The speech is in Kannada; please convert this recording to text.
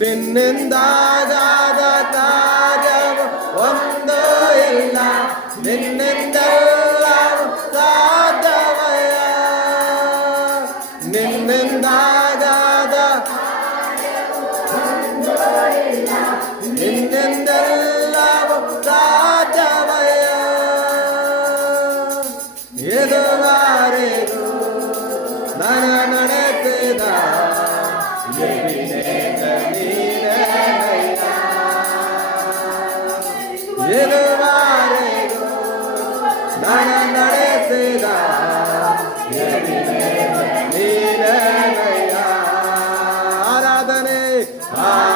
ನಿನ್ನಿಂದ ಜಾದ ತಾಜ ಒಂದು ಇಲ್ಲ ನಿನ್ನಿಂದ ಜಾದ ನಿನ್ನೆಂದಾಜಯ ಗುರುಣ ನೀರ ನಾನೆ ಸೇನಾ ನೀರ ಆರಾಧನೆ